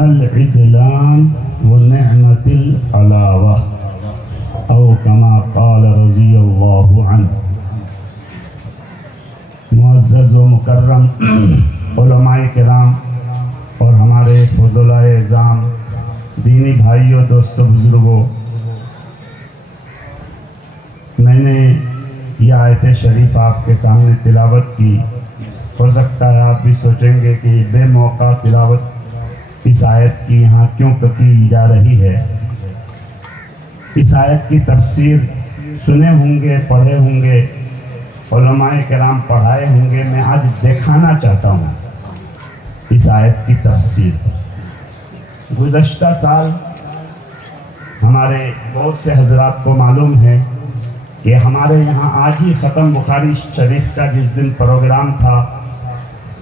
العدلان ونعمة العلاوة او كما قال رضی اللہ عنہ۔ معزز و مکرم علماء کرام اور ہمارے فضلاء اعظام، دینی بھائیوں، دوستوں، بزرگوں، میں نے یہ آیت شریف آپ کے سامنے تلاوت کی۔ ہو سکتا ہے آپ بھی سوچیں گے کہ بے موقع تلاوت اس آیت کی یہاں کیوں کی جا رہی ہے۔ اس آیت کی تفسیر سنے ہوں گے، پڑھے ہوں گے، علماء کرام پڑھائے ہوں گے۔ میں آج دکھانا چاہتا ہوں اس آیت کی تفسیر۔ گزشتہ سال ہمارے بہت سے حضرات کو معلوم ہے کہ ہمارے یہاں آج ہی ختم بخاری شریف کا جس دن پروگرام تھا،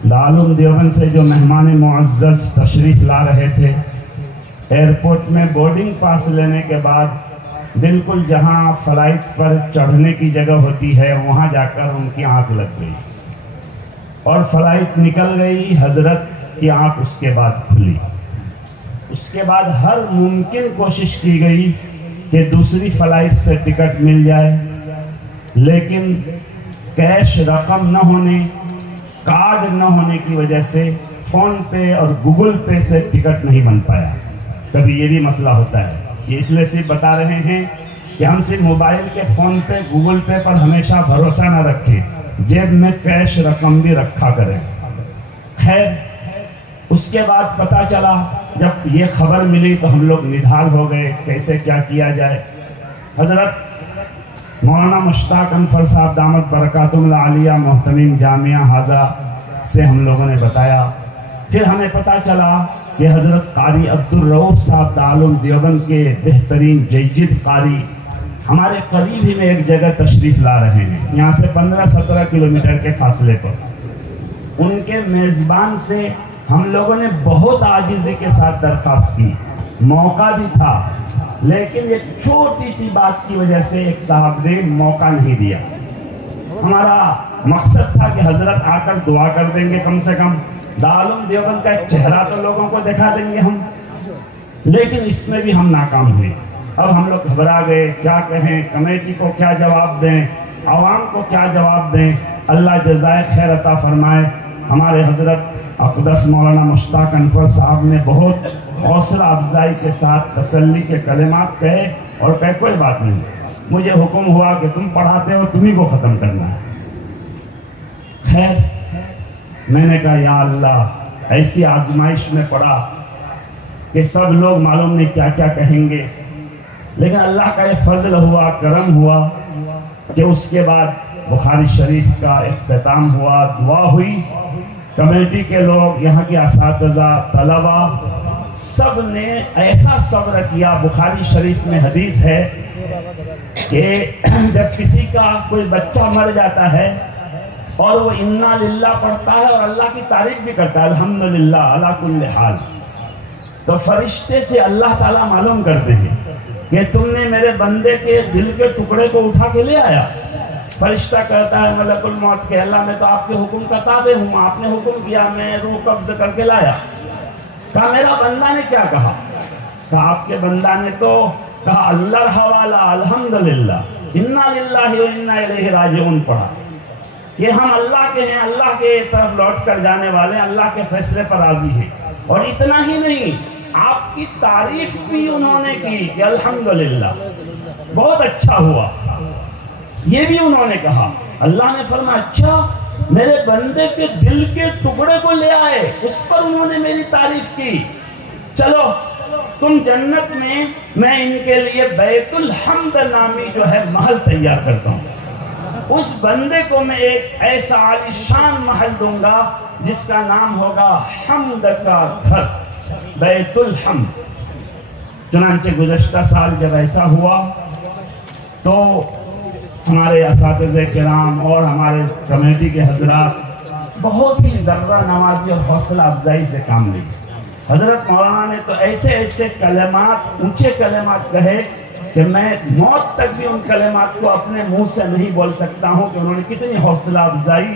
دارالعلوم دیوبند سے جو مہمان معزز تشریف لا رہے تھے، ایئرپورٹ میں بورڈنگ پاس لینے کے بعد بالکل جہاں فلائٹ پر چڑھنے کی جگہ ہوتی ہے وہاں جا کر ان کی آنکھ لگ گئی اور فلائٹ نکل گئی۔ حضرت کی آنکھ اس کے بعد کھلی۔ اس کے بعد ہر ممکن کوشش کی گئی کہ دوسری فلائٹ سے ٹکٹ مل جائے، لیکن کیش رقم نہ ہونے، کارڈ نہ ہونے کی وجہ سے فون پے اور گوگل پے سے ٹکٹ نہیں بن پایا۔ کبھی یہ بھی مسئلہ ہوتا ہے۔ یہ اس لیے صرف بتا رہے ہیں کہ ہم صرف موبائل کے فون پے، گوگل پے پر ہمیشہ بھروسہ نہ رکھیں، جیب میں کیش رقم بھی رکھا کریں۔ خیر، اس کے بعد پتہ چلا، جب یہ خبر ملی تو ہم لوگ نڈھال ہو گئے، کیسے کیا کیا جائے۔ حضرت مولانا مشتاق انفر صاحب دامت برکاتہم العالیہ محتمیم جامعہ حاضہ سے ہم لوگوں نے بتایا۔ پھر ہمیں پتہ چلا کہ حضرت قاری عبدالرؤف صاحب دارالعلوم دیوبند کے بہترین جید قاری ہمارے قریب ہی میں ایک جگہ تشریف لا رہے ہیں، یہاں سے 15-17 کلومیٹر کے فاصلے پر۔ ان کے میزبان سے ہم لوگوں نے بہت عاجزی کے ساتھ درخواست کی، موقع بھی تھا، لیکن ایک چھوٹی سی بات کی وجہ سے ایک صاحب نے موقع نہیں دیا۔ ہمارا مقصد تھا کہ حضرت آ کر دعا کر دیں گے، کم سے کم دارالعلوم دیوبند کا ایک چہرہ تو لوگوں کو دکھا دیں گے ہم، لیکن اس میں بھی ہم ناکام ہوئے۔ اب ہم لوگ گھبرا گئے، کیا کہیں، کمیٹی کو کیا جواب دیں، عوام کو کیا جواب دیں۔ اللہ جزائے خیر عطا فرمائے، ہمارے حضرت اقدس مولانا مشتاق انفر صاحب نے بہت حوصلہ افزائی کے ساتھ تسلی کے کلمات کہے اور کہے کوئی بات نہیں، مجھے حکم ہوا کہ تم پڑھاتے ہو، تمہیں کو ختم کرنا ہے۔ خیر، میں نے کہا یا اللہ، ایسی آزمائش میں پڑا کہ سب لوگ معلوم نہیں کیا کیا کہیں گے، لیکن اللہ کا یہ فضل ہوا، کرم ہوا کہ اس کے بعد بخاری شریف کا اختتام ہوا، دعا ہوئی۔ کمیٹی کے لوگ، یہاں کے اساتذہ، طلبہ، سب نے ایسا صبر کیا۔ بخاری شریف میں حدیث ہے کہ جب کسی کا کوئی بچہ مر جاتا ہے اور وہ انا للہ پڑھتا ہے اور اللہ کی تعریف بھی کرتا ہے، الحمدللہ علی کل حال، تو فرشتے سے اللہ تعالیٰ معلوم کرتے ہیں کہ تم نے میرے بندے کے دل کے ٹکڑے کو اٹھا کے لے آیا۔ فرشتہ کہتا ہے ملک الموت کہ اللہ میں تو آپ کے حکم کا تابع ہوں، آپ نے حکم کیا، میں روح قبض کر کے لایا۔ کہا میرا بندہ نے کیا کہا؟ کہا آپ کے بندہ نے تو کہا اللہ حوالہ الحمدللہ انا للہ و انا الیہ راجعون پڑھا کہ ہم اللہ کے ہیں، اللہ کے طرف لوٹ کر جانے والے ہیں، اللہ کے فیصلے پر راضی ہیں۔ اور اتنا ہی نہیں، آپ کی تعریف بھی انہوں نے کی کہ الحمدللہ بہت اچھا ہوا، یہ بھی انہوں نے کہا۔ اللہ نے فرمایا اچھا، میرے بندے کے دل کے ٹکڑے کو لے آئے، اس پر انہوں نے میری تعریف کی، چلو تم جنت میں ان کے لیے بیت الحمد نامی جو ہے محل تیار کرتا ہوں۔ اس بندے کو میں ایک ایسا عالی شان محل دوں گا جس کا نام ہوگا حمد کا گھر، بیت الحمد۔ چنانچہ گزشتہ سال جب ایسا ہوا تو ہمارے اساتذہ کرام اور ہمارے کمیٹی کے حضرات بہت ہی ذرہ نوازی اور حوصلہ افزائی سے کام لی۔ حضرت مولانا نے تو ایسے ایسے کلمات، اونچے کلمات کہے کہ میں موت تک بھی ان کلمات کو اپنے منہ سے نہیں بول سکتا ہوں کہ انہوں نے کتنی حوصلہ افزائی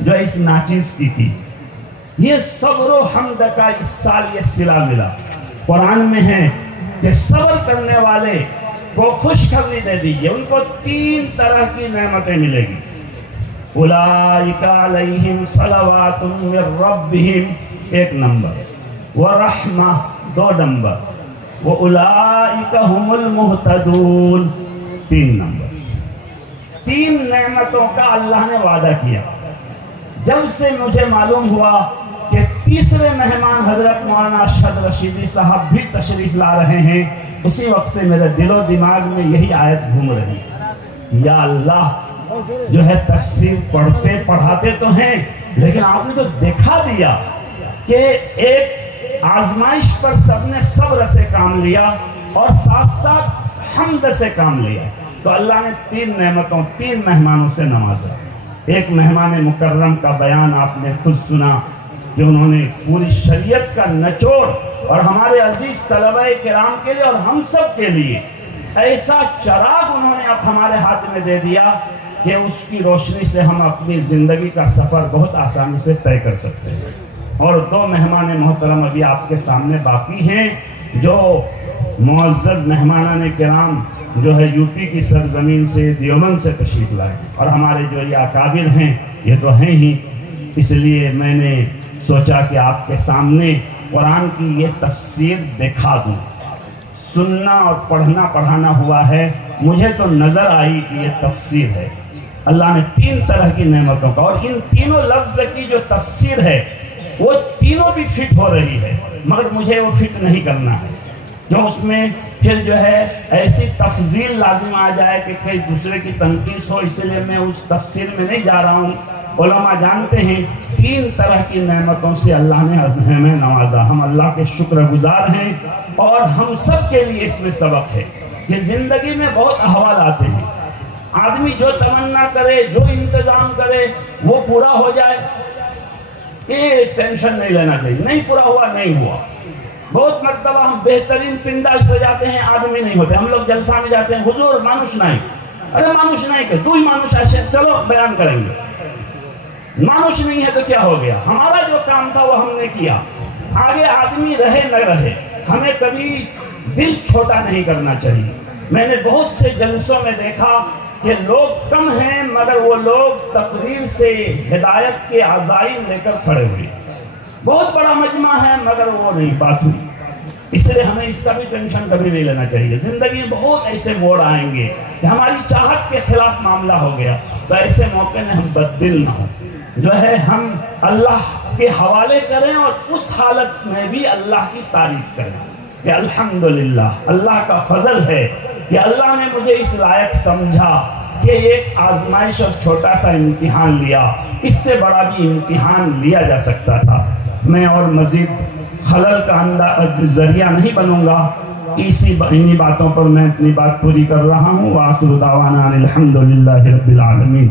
جو اس ناچیز کی تھی۔ یہ صبر و حمد کا اس سال یہ صلہ ملا۔ قرآن میں ہے کہ صبر کرنے والے کو خوشخبری دے دیجئے، ان کو 3 طرح کی نعمتیں ملے گی۔ اولئک علیہم صلوات من ربہم 1 نمبر، ورحمہ 2 نمبر، واولئک ہم المہتدون 3 نمبر۔ 3 نعمتوں کا اللہ نے وعدہ کیا۔ جب سے مجھے معلوم ہوا کہ تیسرے مہمان حضرت مولانا اشہد رشیدی صاحب بھی تشریف لا رہے ہیں، اسی وقت سے میرے دل و دماغ میں یہی آیت گھوم رہی ہے، یا اللہ جو ہے تفسیر پڑھاتے تو ہیں، لیکن آپ نے تو دکھا دیا کہ ایک آزمائش پر سب نے صبر سے کام لیا اور ساتھ ساتھ حمد سے کام لیا، تو اللہ نے 3 نعمتوں 3 مہمانوں سے نوازا۔ ایک مہمان مکرم کا بیان آپ نے خود سنا کہ انہوں نے پوری شریعت کا نچوڑ اور ہمارے عزیز طلبہ کرام کے لیے اور ہم سب کے لیے ایسا چراغ انہوں نے اب ہمارے ہاتھ میں دے دیا کہ اس کی روشنی سے ہم اپنی زندگی کا سفر بہت آسانی سے طے کر سکتے ہیں۔ اور 2 مہمان محترم ابھی آپ کے سامنے باقی ہیں، جو معزز مہمانان کرام جو ہے یو پی کی سرزمین سے دیوبند سے تشریف لائے، اور ہمارے جو یہ اکابر ہیں یہ تو ہیں ہی، اس لیے میں نے سوچا کہ آپ کے سامنے قرآن کی یہ تفسیر دکھا دوں۔ سننا اور پڑھانا ہوا ہے، مجھے تو نظر آئی کہ یہ تفسیر ہے۔ اللہ نے 3 طرح کی نعمتوں کا، اور ان تینوں لفظ کی جو تفسیر ہے وہ تینوں بھی فٹ ہو رہی ہے، مگر مجھے وہ فٹ نہیں کرنا ہے، جو اس میں پھر جو ہے ایسی تفضیل لازم آ جائے کہ کئی دوسرے کی تنقیص ہو، اس لیے میں اس تفسیر میں نہیں جا رہا ہوں۔ علماء جانتے ہیں 3 طرح کی نعمتوں سے اللہ نے ہمیں نوازا، ہم اللہ کے شکر گزار ہیں، اور ہم سب کے لیے اس میں سبق ہے کہ زندگی میں بہت احوال آتے ہیں، آدمی جو تمنا کرے، جو انتظام کرے وہ پورا ہو جائے، یہ ٹینشن نہیں لینا چاہیے، نہیں پورا ہوا نہیں ہوا۔ بہت مرتبہ ہم بہترین پنڈال سجاتے ہیں، آدمی نہیں ہوتے، ہم لوگ جلسہ میں جاتے ہیں، حضور مانوش نہیں، ارے مانوش نہیں کہ تو ہی مانوش ہے، چلو بیان کریں گے، مانوش نہیں ہے تو کیا ہو گیا، ہمارا جو کام تھا وہ ہم نے کیا، آگے آدمی رہے نہ رہے، ہمیں کبھی دل چھوٹا نہیں کرنا چاہیے۔ میں نے بہت سے جلسوں میں دیکھا کہ لوگ کم ہیں، مگر وہ لوگ تقریر سے ہدایت کے عزائم لے کر کھڑے ہوئے، بہت بڑا مجمع ہے مگر وہ نہیں بات ہوئی، اس لیے ہمیں اس کا بھی ٹینشن کبھی نہیں لینا چاہیے۔ زندگی میں بہت ایسے موڑ آئیں گے کہ ہماری چاہت کے خلاف معاملہ ہو گیا، تو ایسے موقع میں ہم بددل نہ ہوں، جو ہے ہم اللہ کے حوالے کریں اور اس حالت میں بھی اللہ کی تعریف کریں کہ الحمدللہ اللہ کا فضل ہے کہ اللہ نے مجھے اس لائق سمجھا کہ ایک آزمائش اور چھوٹا سا امتحان لیا، اس سے بڑا بھی امتحان لیا جا سکتا تھا۔ میں اور مزید خلل کا ذریعہ نہیں بنوں گا، انہی باتوں پر میں اپنی بات پوری کر رہا ہوں۔ وآخر دعوانا الحمدللہ رب العالمین۔